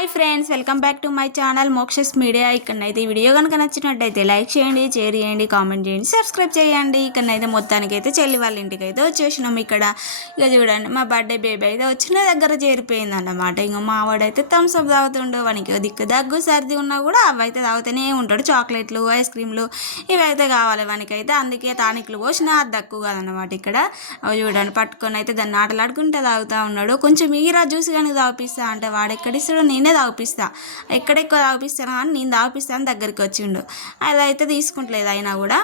Hi friends welcome back to my channel Mokshas media. ఇక్కడనైతే ఈ video కనుక నచ్చినట్టయితే లైక్ చేయండి షేర్ చేయండి కామెంట్ చేయండి సబ్స్క్రైబ్ చేయండి. ఇక్కడనైతే మొత్తానికి అయితే చెల్లి వాళ్ళ ఇంటికి అయితే వచ్చేసినాం ఇక్కడ. ఇక చూడండి మా బర్త్డే బేబీ అయితే వచ్చిన దగ్గర చేరిపోయింది అన్నమాట ఇంకా మా వాడైతే థమ్స్ అప్ తాగుతుండు వానికి దిక్కు దగ్గు సర్ది ఉన్నా కూడా అవి అయితే తాగుతూనే ఉంటాడు. చాక్లెట్లు ఐస్ క్రీమ్లు ఇవి అయితే కావాలి వానికైతే. అందుకే తానికులు పోసిన అది దక్కు కాదన్నమాట ఇక్కడ. అవి చూడండి పట్టుకొని అయితే దాన్ని ఆటలాడుకుంటే తాగుతూ ఉన్నాడు. కొంచెం ఈరా జ్యూస్ కానీ తాగిపిస్తా అంటే వాడు నేనే నేనే తాగిపిస్తా. ఎక్కడెక్కువ తాగిపిస్తాను అని నేను తాగిపిస్తాను దగ్గరికి వచ్చిండు. అలా అయితే తీసుకుంటలేదు అయినా కూడా.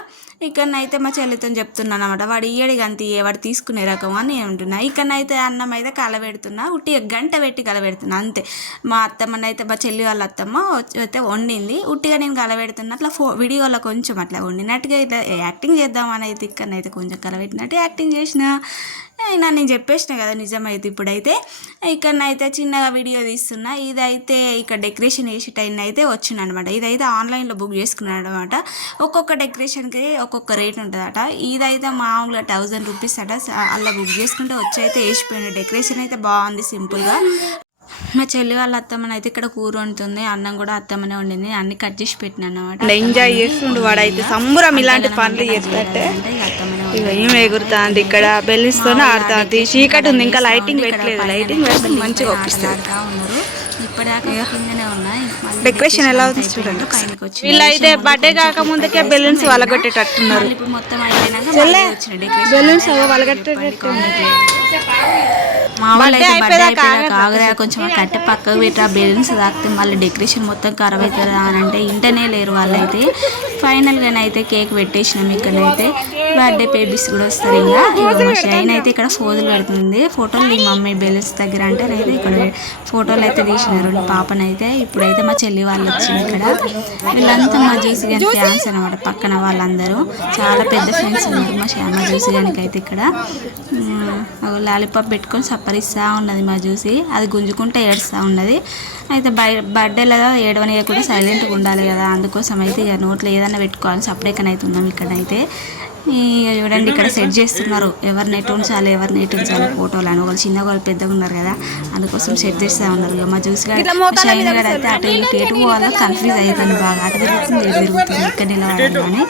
ఇక్కడనైతే మా చెల్లితో చెప్తున్నాను అనమాట వాడు ఇయ్యడి అంత వాడు తీసుకునే రకం అని నేను ఉంటున్నా ఇక్కడనైతే అన్నం అయితే కలబెడుతున్నా ఉట్టి గంట పెట్టి కలబెడుతున్నా అంతే. మా అత్తమ్మనైతే మా చెల్లి వాళ్ళ అత్తమ్మ అయితే వండింది. ఉట్టిగా నేను కలబెడుతున్నా అట్లా ఫో వీడియోలో కొంచెం అట్లా వండినట్టుగా ఇట్లా యాక్టింగ్ చేద్దామని అయితే ఇక్కడనైతే కొంచెం కలబెట్టినట్టు యాక్టింగ్ చేసిన. అయినా నేను చెప్పేసిన కదా నిజమైతే ఇప్పుడైతే. ఇక్కడనైతే చిన్నగా వీడియో తీస్తున్నా. ఇదైతే ఇక్కడ డెకరేషన్ వేసే టైం అయితే వచ్చింది అనమాట ఇదైతే ఆన్లైన్లో బుక్ చేసుకున్నాడు అనమాట ఒక్కొక్క డెకరేషన్కి ఒక్కొక్క రేట్ ఉంటుందట. ఇదైతే మామూలుగా థౌజండ్ రూపీస్ అట. అలా బుక్ చేసుకుంటే వచ్చి అయితే వేసిపోయింది. డెకరేషన్ అయితే బాగుంది సింపుల్గా. మా చెల్లి వాళ్ళ అత్తమ్మని అయితే ఇక్కడ కూర వండుతుంది అన్నం కూడా అత్తమ్మనే వండింది. అన్ని కట్ చేసి పెట్టిన అనమాట ఎంజాయ్ చేస్తుండు వాడైతే. సంబురం ఇలాంటి పనులు చేస్తుంటే ఇక ఈమె ఎగురుతాంది ఇక్కడ బెల్లిస్ తోనే ఆడుతుంది చీకటి ఉంది ఇంకా లైటింగ్ పెట్టలేదు. లైటింగ్ పెడితే మంచిగా ఒప్పిస్తుంది డెకరేషన్ ఎలా ఉంది చూడండి వీళ్ళైతే బర్త్డే కాక ముందుకే బెలూన్స్ వలగొట్టేటట్టున్నారు బెలూన్స్ వలగొట్టేటట్టు మా వాళ్ళు అయితే బర్త్డే అయిపోయాక ఆగదా కొంచెం కట్టె పక్కకు పెట్టి ఆ బెలూన్స్ తాకితే మళ్ళీ డెకరేషన్ మొత్తం ఖరాబ్ అవుతుందా అని అంటే ఇంటనే లేరు వాళ్ళైతే. ఫైనల్గానే అయితే కేక్ పెట్టేసినాం ఇక్కడైతే బర్త్డే బేబీస్ కూడా వస్తారు ఇంకా. ఇక మా షైన్ అయితే ఇక్కడ ఫోజులు పెడుతుంది. ఫోటోలు ఈ మమ్మీ బెలూన్స్ దగ్గర అంటే అయితే ఇక్కడ ఫోటోలు అయితే తీసినారు. పాపనైతే ఇప్పుడైతే మా చెల్లి వాళ్ళు వచ్చింది ఇక్కడ. వీళ్ళంతా మా జ్యూసి గారి ఫ్యాన్స్ అనమాట పక్కన వాళ్ళందరూ. చాలా పెద్ద ఫ్రెండ్స్ ఉన్నారు మా శ్యామ జ్యూసి గారికి అయితే ఇక్కడ లాలీపాప్ పెట్టుకొని సప్పరిస్తూ ఉన్నది మా జ్యూసి అది గుంజుకుంటే ఏడుస్తూ ఉన్నది. అయితే బై బర్త్డేలో ఏడవని కూడా సైలెంట్గా ఉండాలి కదా. అందుకోసం అయితే ఇక నోట్లో ఏదైనా పెట్టుకోవాలి. సపరేట్గానైతే ఉన్నాం ఇక్కడైతే. ఇక చూడండి ఇక్కడ సెట్ చేస్తున్నారు. ఎవరు నెట్ ఉంచాలి ఎవరు నెట్ ఉంచాలి ఫోటోలు అని. ఒకళ్ళు చిన్న వాళ్ళు పెద్దగా ఉన్నారు కదా. అందుకోసం సెట్ చేస్తూ ఉన్నారు. ఇక మా జ్యూస్ షైన్ గడ్ అయితే అటు ఇటు ఎటు పోవాలో కన్ఫ్యూజ్ అవుతుంది బాగా. అటు తిరుగుతుంది ఇక్కడ నిలబడాలని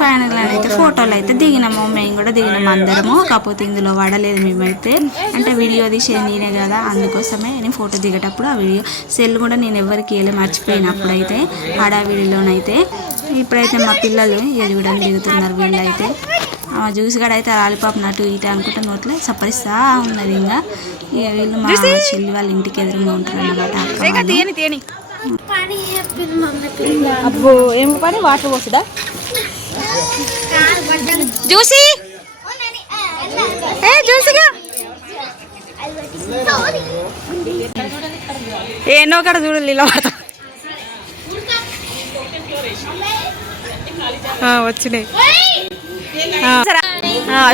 ఫైనల్ అయితే ఫోటోలు అయితే దిగినాము. మేము కూడా దిగినాము అందరము. కాకపోతే ఇందులో పడలేదు మేమైతే. అంటే వీడియో తీసేది నేనే కదా. అందుకోసమే నేను ఫోటో దిగేటప్పుడు ఆ వీడియో సెల్ కూడా నేను ఎవరికి వెళ్ళి మర్చిపోయినప్పుడైతే హడావిడిలోనైతే. ఇప్పుడైతే మా పిల్లలు ఇక చూడండి దిగుతున్నారు వీళ్ళైతే. ఆ జ్యూస్ గడ అయితే లాలిపాప్ నటు ఇటు అనుకుంటే నోట్లో సప్పరిస్తా ఉన్నది ఇంకా. ఇక వీళ్ళు మా చెల్లి వాళ్ళ ఇంటికి ఎదురుగా ఉంటారు అన్నమాట అబ్బో ఏం పని? వాటర్ పోసుదా జ్యూసీ ఏ జ్యూసీగా ఏనో కడ చూడు లీల పడతా వచ్చినాయి.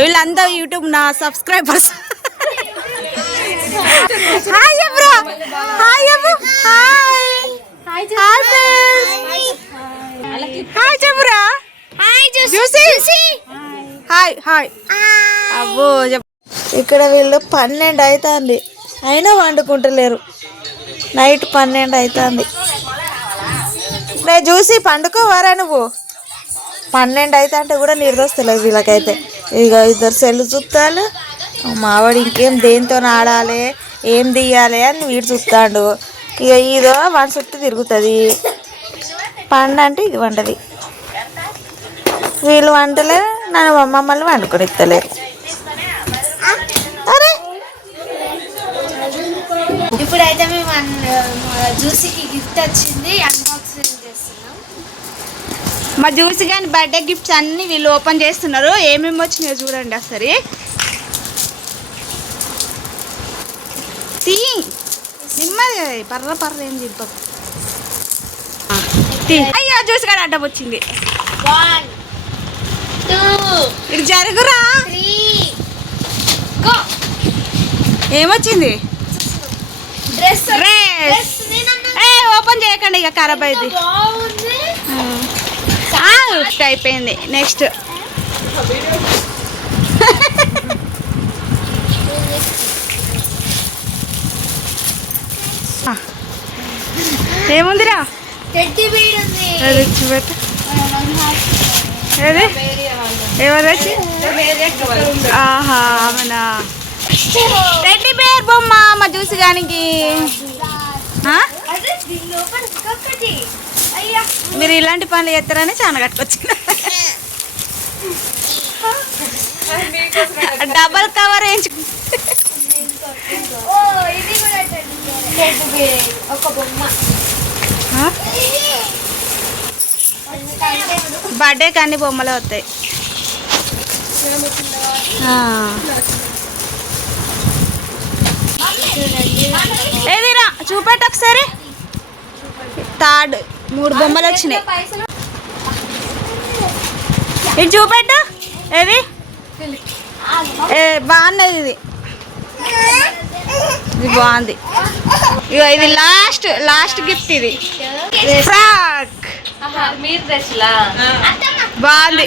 వీళ్ళంతా యూట్యూబ్ నా సబ్స్క్రైబర్స్. హాయ్ బ్రో హాయ్ అబ్బు హాయ్ హాయ్ హాయ్ చెప్పురా జ్యూసీ హాయ్. అబ్బో ఇక్కడ వీళ్ళు పన్నెండు అవుతుంది అయినా వండుకుంటలేరు. నైట్ పన్నెండు అవుతుంది నేను చూసి పండుకోవారా నువ్వు? పన్నెండు అయితే అంటే కూడా నిర్దోస్తలేదు వీళ్ళకైతే. ఇక ఇద్దరు సెల్లు చూస్తాలు మావాడు ఇంకేం దేంతో ఆడాలి ఏం తీయాలి అని వీడు చూస్తాడు. ఇక ఇదో వన్ చుట్టూ తిరుగుతుంది. పండు అంటే ఇది వంటది. వీళ్ళు వంటలే. నన్ను మమ్మల్ని వండుకొని ఇస్తలేరు అరే! ఇప్పుడైతే మేము జ్యూసీకి గిఫ్ట్ వచ్చింది అన్బాక్సింగ్ చేస్తున్నాం. మా జ్యూస్ కానీ బర్త్డే గిఫ్ట్స్ అన్ని వీళ్ళు ఓపెన్ చేస్తున్నారు. ఏమేమి వచ్చినాయో చూడండి ఒకసారి తీ! నిమ్మది పర్ర పర్ర ఏం చెప్పకు అయ్యా జ్యూస్ కానీ అడ్డం వచ్చింది. ఇది జరుగురా. ఏమొచ్చింది? డ్రెస్. ఏ ఓపెన్ చేయకండి ఇక ఖరాబ్ అయింది అయిపోయింది. నెక్స్ట్. ఏముందిరా? టెడ్డీ ఏది? ఎవరు వచ్చి ఆహా అవునా. బేర్ బొమ్మ? మా చూసి గానికి ఆ? అదే దీని లోపల ఇంకొకటి అయ్యా మీరు ఇలాంటి పనులు చేస్తారని చాలా కట్టుకొచ్చిన. డబల్ కవర్ వేయించు. ఒక బొమ్మ బర్త్డేకి అన్ని బొమ్మలే వస్తాయి. ఏదిరా చూపెట్టు ఒకసారి. థర్డ్ మూడు బొమ్మలు వచ్చినాయి. ఇది చూపెట్టు. ఏది? ఏ బాగున్నది ఇది. ఇది బాగుంది. ఇది లాస్ట్ లాస్ట్ గిఫ్ట్ ఇది. ఫ్రాక్ బాగుంది.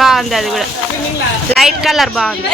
బాగుంది అది కూడా. లైట్ కలర్ బాగుంది.